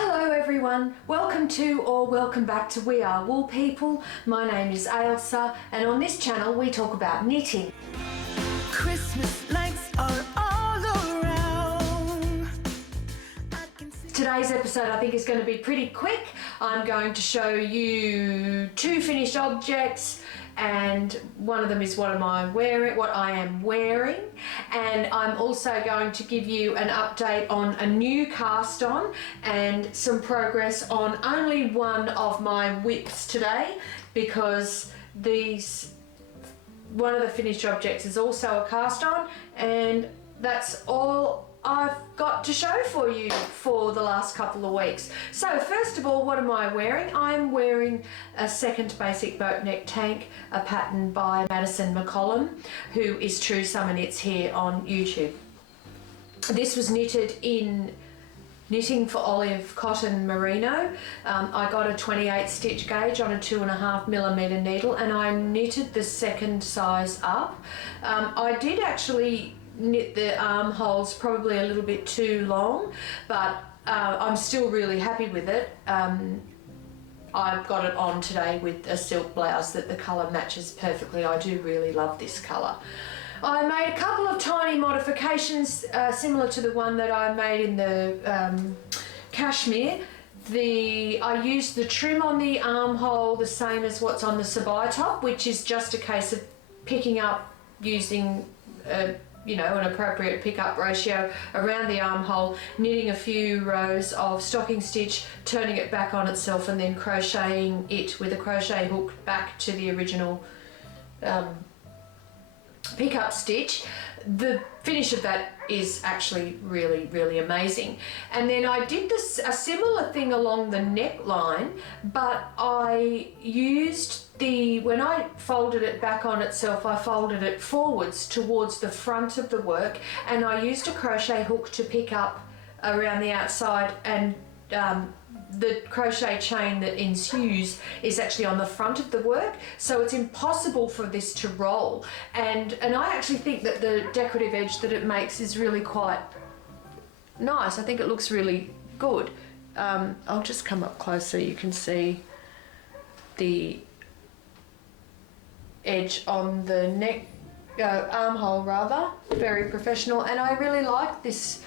Hello everyone, welcome to or welcome back to We Are Wool People. My name is Ailsa and on this channel we talk about knitting. Christmas lights are all around. Today's episode I think is going to be pretty quick. I'm going to show you two finished objects and one of them is what I am wearing, and I'm also going to give you an update on a new cast on and some progress on only one of my whips today, because one of the finished objects is also a cast on, and that's all I've got to show for you for the last couple of weeks. So first of all, what am I wearing? I'm wearing a second basic Boatneck tank, a pattern by Maddison McCollum, who is True Summer Knits here on YouTube. This was knitted in Knitting for Olive Cotton Merino. I got a 28 stitch gauge on a 2.5mm needle and I knitted the second size up. I did actually knit the armholes probably a little bit too long, but I'm still really happy with it. I've got it on today with a silk blouse that the colour matches perfectly. I do really love this colour. I made a couple of tiny modifications similar to the one that I made in the cashmere. I used the trim on the armhole the same as what's on the sabai top, which is just a case of picking up using an appropriate pick-up ratio around the armhole, knitting a few rows of stocking stitch, turning it back on itself and then crocheting it with a crochet hook back to the original pick-up stitch. The finish of that is actually really, really amazing. And then I did a similar thing along the neckline, but I used when I folded it back on itself, I folded it forwards towards the front of the work, and I used a crochet hook to pick up around the outside, and the crochet chain that ensues is actually on the front of the work, so it's impossible for this to roll, and I actually think that the decorative edge that it makes is really quite nice. I think it looks really good. I'll just come up close so you can see the edge on the neck, armhole rather, very professional, and I really like this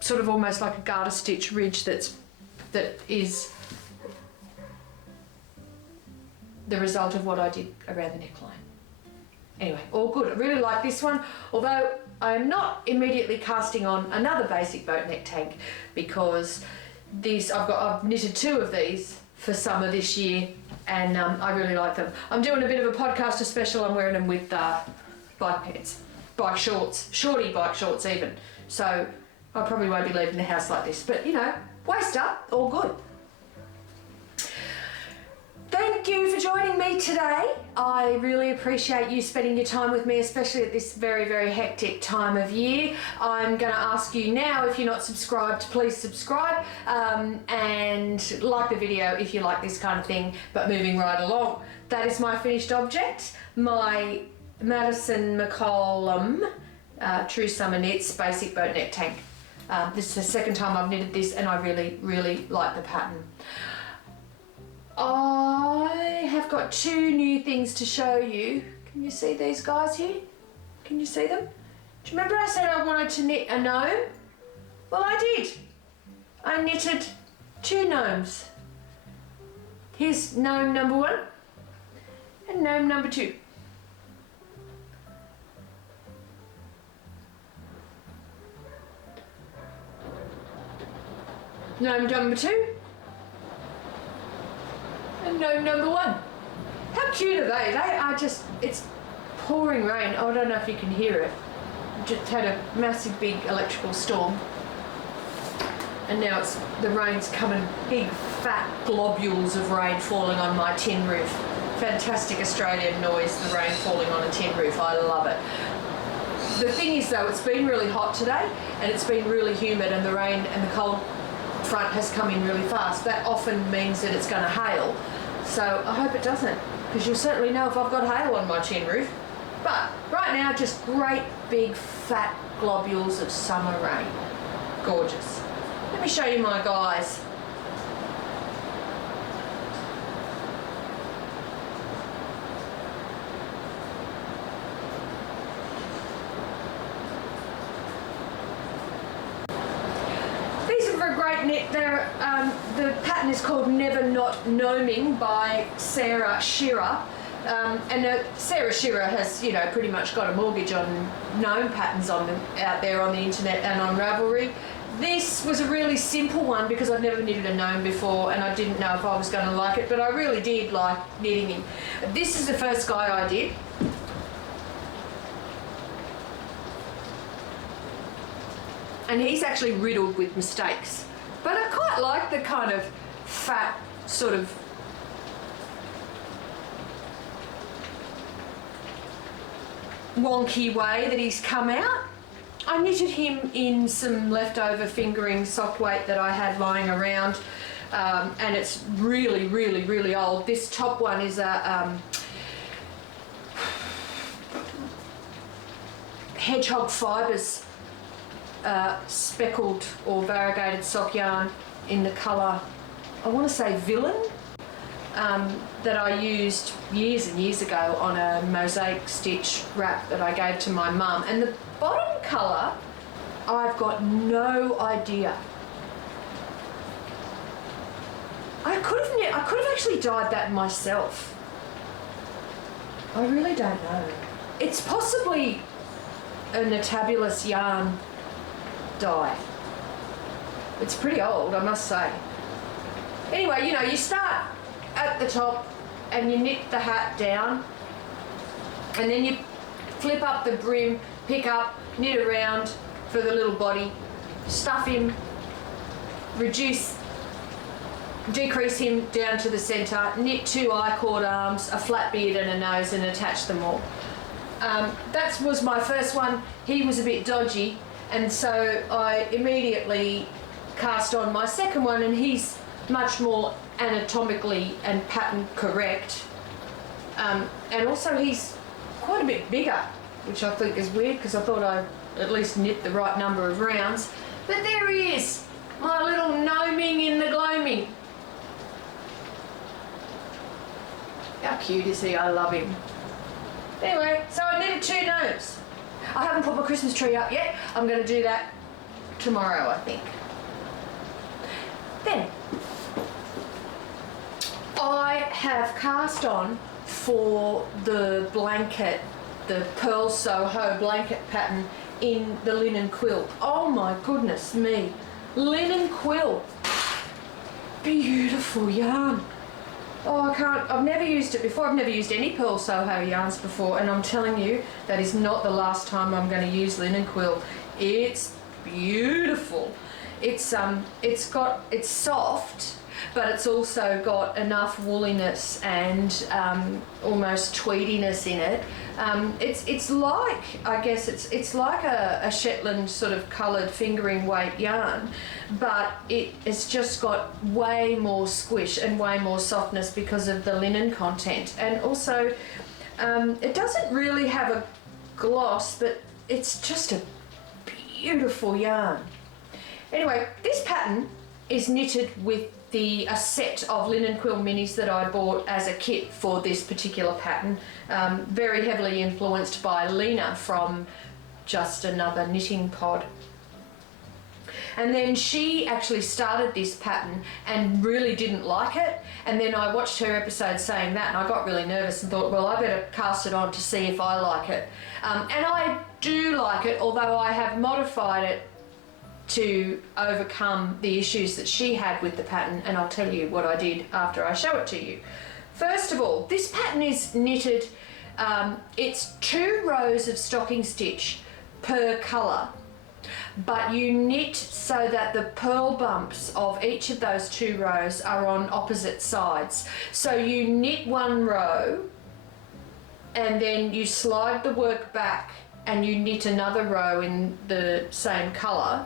sort of almost like a garter stitch ridge that is the result of what I did around the neckline. Anyway, all good. I really like this one, although I am not immediately casting on another basic Boatneck tank, because I've knitted two of these for summer this year, and I really like them. I'm doing a bit of a podcaster special. I'm wearing them with bike pants, bike shorts, shorty bike shorts even. So I probably won't be leaving the house like this, but waist up, all good. Thank you for joining me today. I really appreciate you spending your time with me, especially at this very, very hectic time of year. I'm going to ask you now, if you're not subscribed, please subscribe and like the video if you like this kind of thing. But moving right along, that is my finished object, my Maddison McCollum True Summer Knits basic Boatneck tank. This is the second time I've knitted this and I really, really like the pattern. I have got two new things to show you. Can you see these guys here? Can you see them? Do you remember I said I wanted to knit a gnome? Well, I did. I knitted two gnomes. Here's gnome number 1 and gnome number 2. Gnome number 2 and gnome number 1. How cute are they? They are just, it's pouring rain. Oh, I don't know if you can hear it. Just had a massive big electrical storm, and now the rain's coming, big fat globules of rain falling on my tin roof. Fantastic Australian noise, the rain falling on a tin roof. I love it. The thing is though, it's been really hot today and it's been really humid, and the rain and the cold front has come in really fast. That often means that it's going to hail, so I hope it doesn't, because you'll certainly know if I've got hail on my tin roof. But right now, just great big fat globules of summer rain. gorgeous. Let me show you my guys. Knit. The pattern is called Never Not Gnoming by Schira. Sarah Schira has, you know, pretty much got a mortgage on gnome patterns on them out there on the internet and on Ravelry. This was a really simple one because I'd never knitted a gnome before and I didn't know if I was going to like it, but I really did like knitting him. This is the first guy I did. And he's actually riddled with mistakes. But I quite like the kind of fat sort of wonky way that he's come out. I knitted him in some leftover fingering sock weight that I had lying around, and it's really, really, really old. This top one is a hedgehog fibres speckled or variegated sock yarn in the colour, I want to say Villain, that I used years and years ago on a mosaic stitch wrap that I gave to my mum. And the bottom colour, I've got no idea. I could have actually dyed that myself. I really don't know. It's possibly a Notabulous yarn dye. It's pretty old, I must say. Anyway, you know, you start at the top and you knit the hat down, and then you flip up the brim, pick up, knit around for the little body, stuff him, decrease him down to the centre, knit 2 I-cord arms, a flat beard and a nose, and attach them all. That was my first one. He was a bit dodgy, and so I immediately cast on my second one, and he's much more anatomically and pattern correct. And also he's quite a bit bigger, which I think is weird because I thought I'd at least knit the right number of rounds. But there he is, my little gnoming in the gloaming. How cute is he? I love him. Anyway, so I knitted 2 gnomes. I haven't put my Christmas tree up yet. I'm going to do that tomorrow, I think. Then I have cast on for the blanket, the Purl Soho blanket pattern in the linen quilt. Oh my goodness me. Linen quilt. Beautiful yarn. Oh, I've never used it before. I've never used any Purl Soho yarns before, and I'm telling you, that is not the last time I'm going to use linen quilt. It's beautiful. It's soft, but it's also got enough wooliness and almost tweediness in it. It's like, I guess it's like a Shetland sort of coloured fingering weight yarn, but it's just got way more squish and way more softness because of the linen content. And also, it doesn't really have a gloss, but it's just a beautiful yarn. Anyway, this pattern is knitted with a set of linen quill minis that I bought as a kit for this particular pattern, very heavily influenced by Lena from Just Another Knitting Pod. And then she actually started this pattern and really didn't like it, and then I watched her episode saying that and I got really nervous and thought, well, I better cast it on to see if I like it. And I do like it, although I have modified it to overcome the issues that she had with the pattern, and I'll tell you what I did after I show it to you. First of all, this pattern is knitted, it's 2 rows of stocking stitch per colour, but you knit so that the purl bumps of each of those 2 rows are on opposite sides. So you knit 1 row and then you slide the work back and you knit another row in the same colour,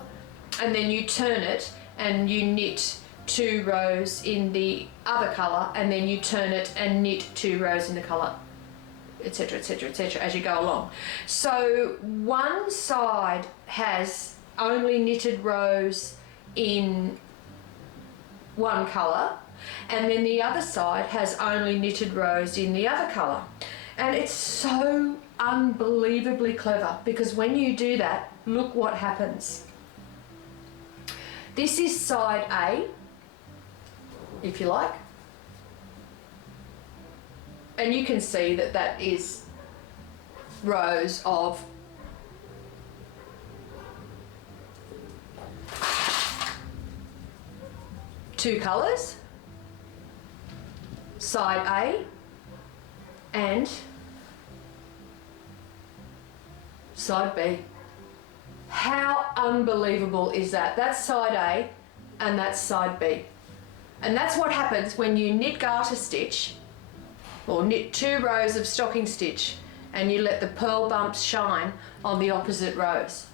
and then you turn it and you knit 2 rows in the other colour, and then you turn it and knit 2 rows in the colour, etc., etc., etc., as you go along. So one side has only knitted rows in one colour, and then the other side has only knitted rows in the other colour. And it's so unbelievably clever, because when you do that, look what happens. This is side A, if you like, and you can see that that is rows of two colours, side A and side B. How unbelievable is that? That's side A and that's side B. And that's what happens when you knit garter stitch, or knit 2 rows of stocking stitch, and you let the purl bumps shine on the opposite rows.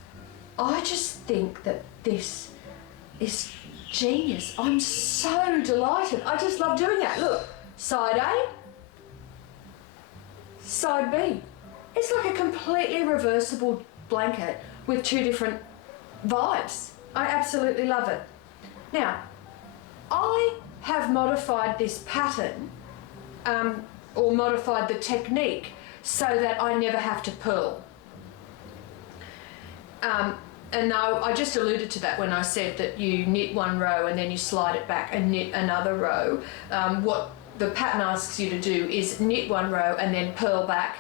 I just think that this is genius. I'm so delighted. I just love doing that. Look, side A, side B. It's like a completely reversible blanket with 2 different vibes. I absolutely love it. Now, I have modified this pattern, or modified the technique, so that I never have to purl. And now I just alluded to that when I said that you knit 1 row and then you slide it back and knit another row. What the pattern asks you to do is knit 1 row and then purl back,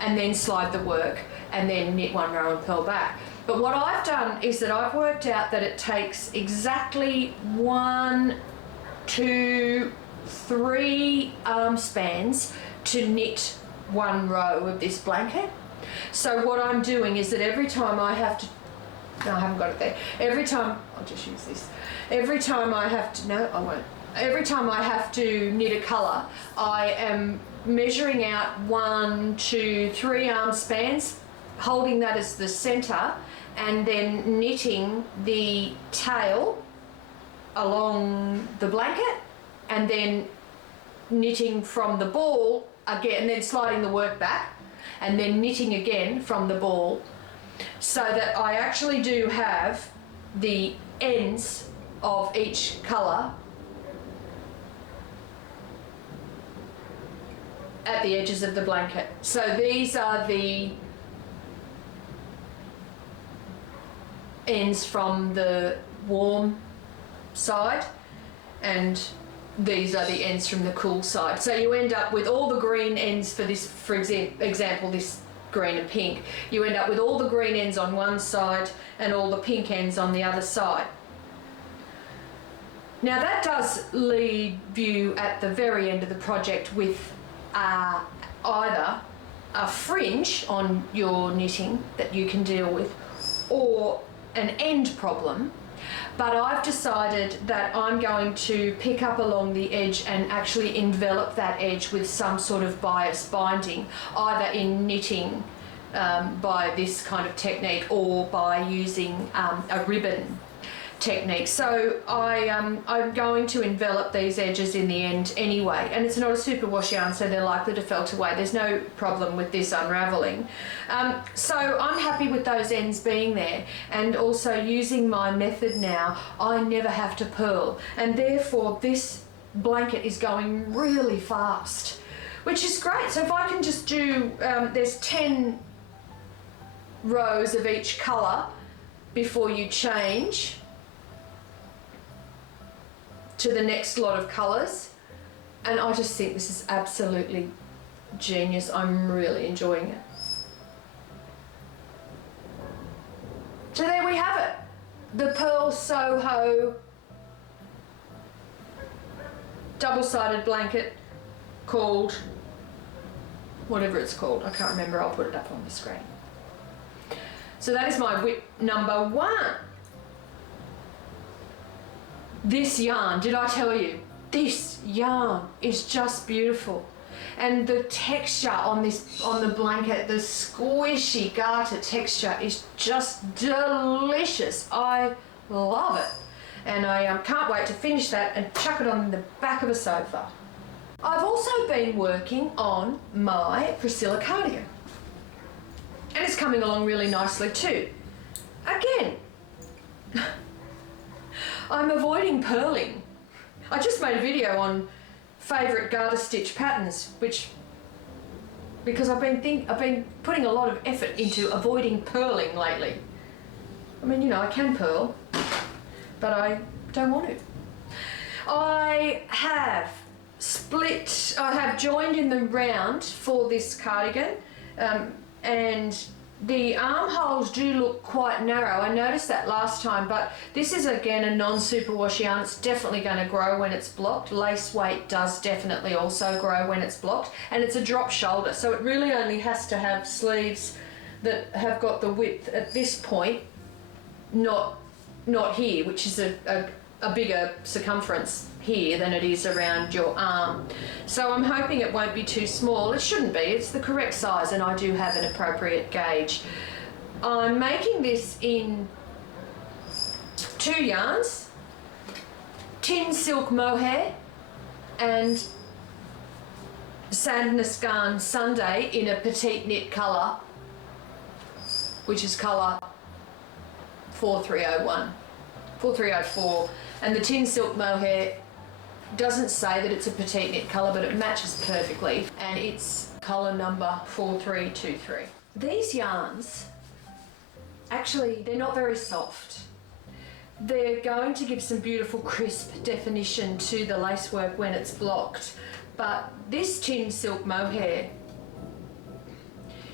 and then slide the work, and then knit 1 row and purl back. But what I've done is that I've worked out that it takes exactly 1, 2, 3 arm spans to knit 1 row of this blanket. So what I'm doing is that every time I have to, no, I haven't got it there. Every time, I'll just use this. Every time I have to, no, I won't. Every time I have to knit a colour, I am measuring out 1, 2, 3 arm spans, holding that as the centre, and then knitting the tail along the blanket, and then knitting from the ball again, and then sliding the work back, and then knitting again from the ball, so that I actually do have the ends of each colour at the edges of the blanket. So these are the ends from the warm side, and these are the ends from the cool side. So you end up with all the green ends for this, for example, this green and pink. You end up with all the green ends on one side and all the pink ends on the other side. Now that does leave you at the very end of the project with either a fringe on your knitting that you can deal with, or an end problem. But I've decided that I'm going to pick up along the edge and actually envelop that edge with some sort of bias binding, either in knitting by this kind of technique, or by using a ribbon technique. So I'm going to envelop these edges in the end anyway, and it's not a superwash yarn, so they're likely to felt away. There's no problem with this unravelling. So I'm happy with those ends being there, and also using my method now, I never have to purl, and therefore this blanket is going really fast, which is great. So if I can just do, there's 10 rows of each colour before you change to the next lot of colours, and I just think this is absolutely genius. I'm really enjoying it. So there we have it, the Purl Soho double-sided blanket, called whatever it's called, I can't remember, I'll put it up on the screen. So that is my whip number 1. This yarn, did I tell you? This yarn is just beautiful. And the texture on the blanket, the squishy garter texture, is just delicious. I love it. And I can't wait to finish that and chuck it on the back of a sofa. I've also been working on my Priscilla cardigan, and it's coming along really nicely too. Again, I'm avoiding purling. I just made a video on favourite garter stitch patterns, because I've been putting a lot of effort into avoiding purling lately. I mean, you know, I can purl, but I don't want to. I have joined in the round for this cardigan, and the armholes do look quite narrow. I noticed that last time, but this is again a non-superwash yarn. It's definitely going to grow when it's blocked. Lace weight does definitely also grow when it's blocked, and it's a drop shoulder, so it really only has to have sleeves that have got the width at this point, not here, which is a bigger circumference here than it is around your arm. So I'm hoping it won't be too small. It shouldn't be, it's the correct size, and I do have an appropriate gauge. I'm making this in 2 yarns, tin silk mohair and sandness garn Sunday in a petite knit colour, which is colour 4301, 4304, and the tin silk mohair doesn't say that it's a petite knit colour, but it matches perfectly, and it's colour number 4323. These yarns, actually, they're not very soft. They're going to give some beautiful crisp definition to the lacework when it's blocked, but this tin silk mohair,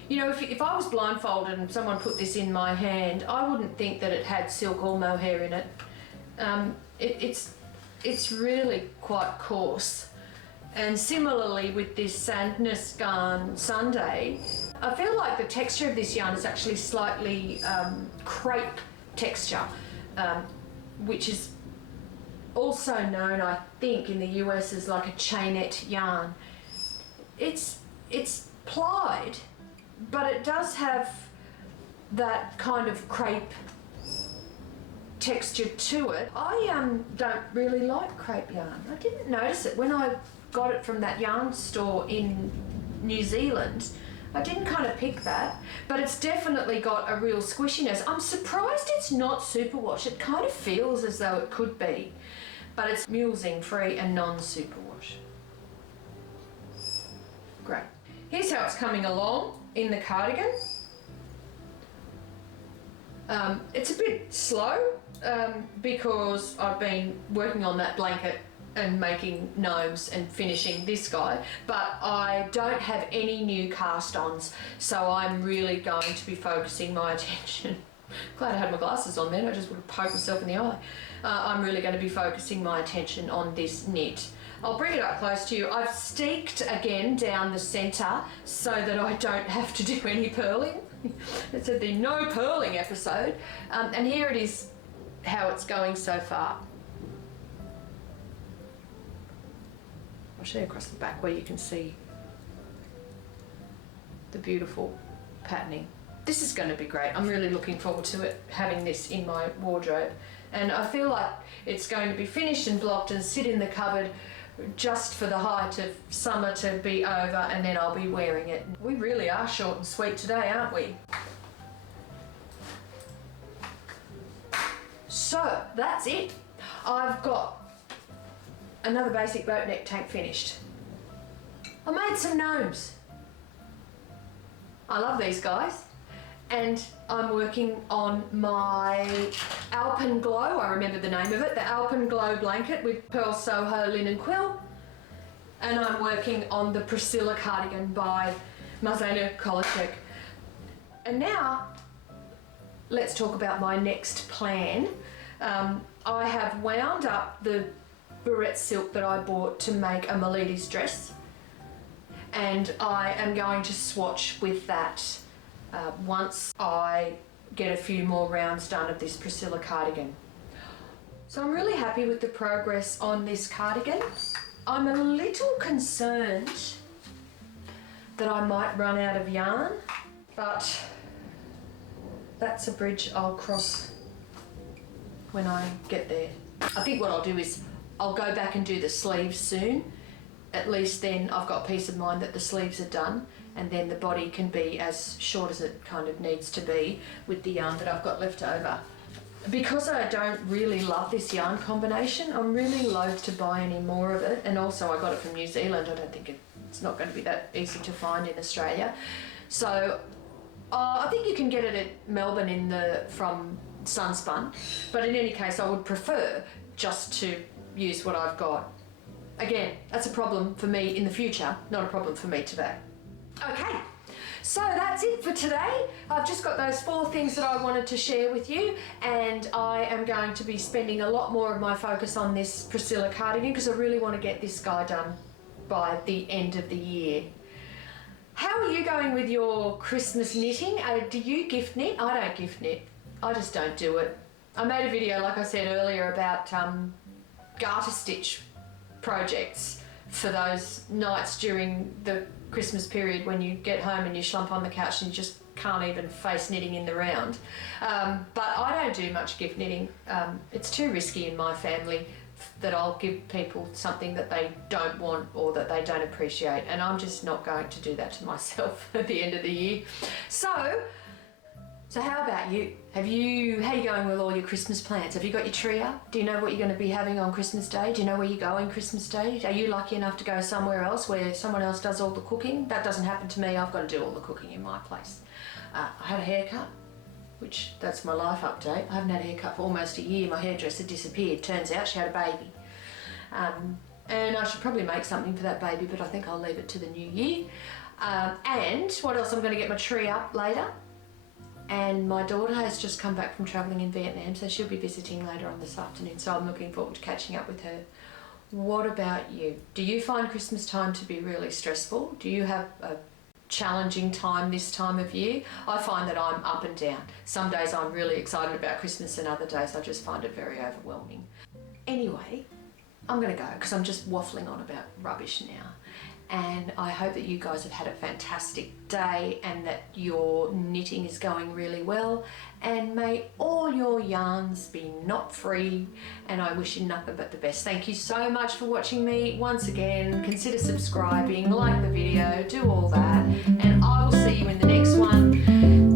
you know, if I was blindfolded and someone put this in my hand, I wouldn't think that it had silk or mohair in it. It's really quite coarse. And similarly with this sandness garn Sunday, I feel like the texture of this yarn is actually slightly crepe texture, which is also known, I think, in the US as like a chainette yarn. It's plied, but it does have that kind of crepe texture to it. I don't really like crepe yarn. I didn't notice it when I got it from that yarn store in New Zealand. I didn't kind of pick that, but it's definitely got a real squishiness. I'm surprised it's not superwash. It kind of feels as though it could be, but it's mulesing free and non-superwash. Great. Here's how it's coming along in the cardigan. It's a bit slow because I've been working on that blanket and making gnomes and finishing this guy, but I don't have any new cast-ons, so I'm really going to be focusing my attention. Glad I had my glasses on then, I just would have poked myself in the eye. I'm really going to be focusing my attention on this knit. I'll bring it up close to you. I've steeked again down the centre so that I don't have to do any purling. It's the no purling episode, and here it is how it's going so far. I'll show you across the back where you can see the beautiful patterning. This is going to be great. I'm really looking forward to it, having this in my wardrobe, and I feel like it's going to be finished and blocked and sit in the cupboard just for the height of summer to be over, and then I'll be wearing it. We really are short and sweet today, aren't we? So that's it. I've got another basic Boatneck tank finished. I made some gnomes. I love these guys. And I'm working on my Alpenglow, I remember the name of it, the Alpenglow blanket with Purl Soho linen quill. And I'm working on the Priscilla cardigan by Marzena, Kolaczek. And now, let's talk about my next plan. I have wound up the barrette silk that I bought to make a Melides dress, and I am going to swatch with that once I get a few more rounds done of this Priscilla cardigan. So I'm really happy with the progress on this cardigan. I'm a little concerned that I might run out of yarn, but that's a bridge I'll cross when I get there. I think what I'll do is I'll go back and do the sleeves soon. At least then I've got peace of mind that the sleeves are done, and then the body can be as short as it kind of needs to be with the yarn that I've got left over. because I don't really love this yarn combination, I'm really loath to buy any more of it. And also I got it from New Zealand. I don't think it's not going to be that easy to find in Australia. So I think you can get it at Melbourne from Sunspun, but in any case I would prefer just to use what I've got. Again, that's a problem for me in the future, not a problem for me today. Okay, so that's it for today. I've just got those 4 things that I wanted to share with you, and I am going to be spending a lot more of my focus on this Priscilla cardigan because I really want to get this guy done by the end of the year. How are you going with your Christmas knitting? Do you gift knit? I don't gift knit. I just don't do it. I made a video, like I said earlier, about garter stitch projects for those nights during the Christmas period when you get home and you slump on the couch and you just can't even face knitting in the round. But I don't do much gift knitting. It's too risky in my family that I'll give people something that they don't want or that they don't appreciate, and I'm just not going to do that to myself at the end of the year. So how about you? How are you going with all your Christmas plans? Have you got your tree up? Do you know what you're going to be having on Christmas Day? Do you know where you're going Christmas Day? Are you lucky enough to go somewhere else where someone else does all the cooking? That doesn't happen to me. I've got to do all the cooking in my place. I had a haircut, which that's my life update. I haven't had a haircut for almost a year. My hairdresser disappeared. Turns out she had a baby. And I should probably make something for that baby, but I think I'll leave it to the new year. And what else? I'm going to get my tree up later. And my daughter has just come back from travelling in Vietnam, so she'll be visiting later on this afternoon, so I'm looking forward to catching up with her. What about you? Do you find Christmas time to be really stressful? Do you have a challenging time this time of year? I find that I'm up and down. Some days I'm really excited about Christmas and other days I just find it very overwhelming. Anyway, I'm going to go because I'm just waffling on about rubbish now. And I hope that you guys have had a fantastic day and that your knitting is going really well, and may all your yarns be knot-free, and I wish you nothing but the best. Thank you so much for watching me. Once again, consider subscribing, like the video, do all that, and I will see you in the next one.